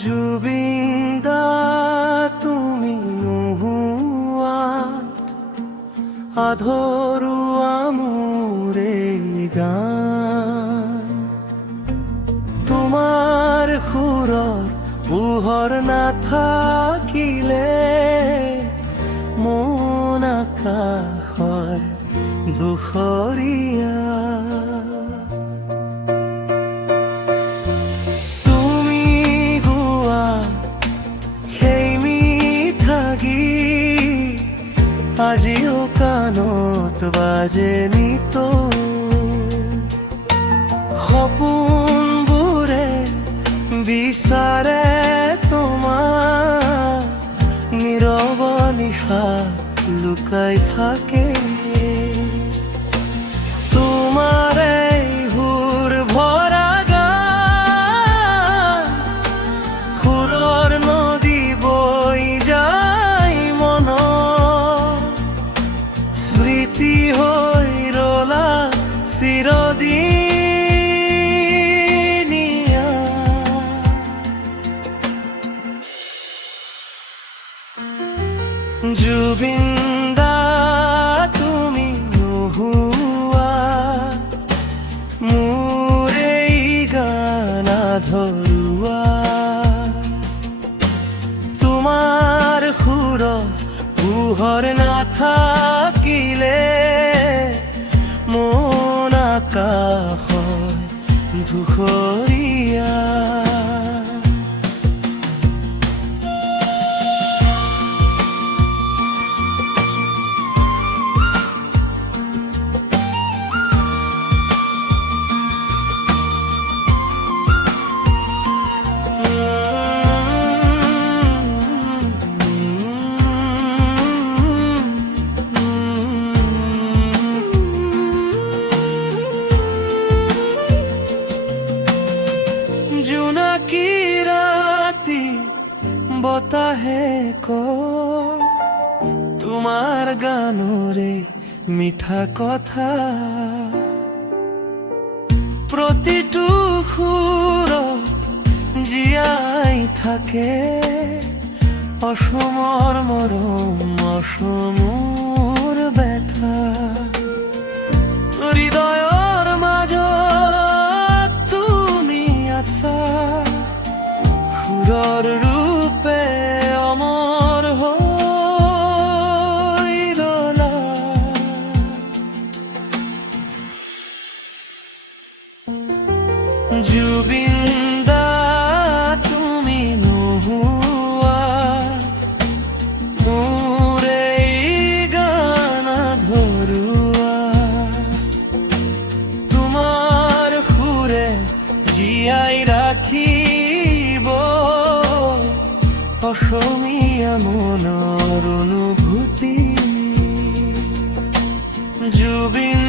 জুবিন্দা তুমি নোহুয়াত আধৰুৱা মোৰে গান তোমাৰ সুৰৰ পোহৰ নাথাকিলে মন আকাশৰ দুখৰীয়া আজিও কাণত বাজে নিতো সপোনবোৰে বিচাৰে তোমাৰ নীৰৱ নিশা লুকাই থাকে তোমাৰে সুৰ ভৰা গান সুৰৰ নদী বৈ যায় স্মৃতি হৈ ৰলা চিৰদিনীয়া জুবিন্দা তুমি নোহোৱাত মোৰ এই গান আধৰুৱা তোমাৰ সুৰৰ পোহৰ নাথাকিলে মন আকাশৰ ধূসৰিয়া জোনাকী ৰাতি বতাহে কয় তোমাৰ গানৰে মিঠা কথা প্ৰতিটো সুৰত জীয়াই থাকে অসমৰ মৰম অসমৰ ব্যথা হৃদয়ৰ মাজত তুমি আছা সুৰৰ ৰূপে অমৰ হৈ ৰলা জুবিন্দা তুমি নোহোৱাত মোৰ এই গান আধৰুৱা তোমাৰ সুৰে জীয়াই ৰাখিব অসমীয়া মনৰ অনুভূতি জুবিন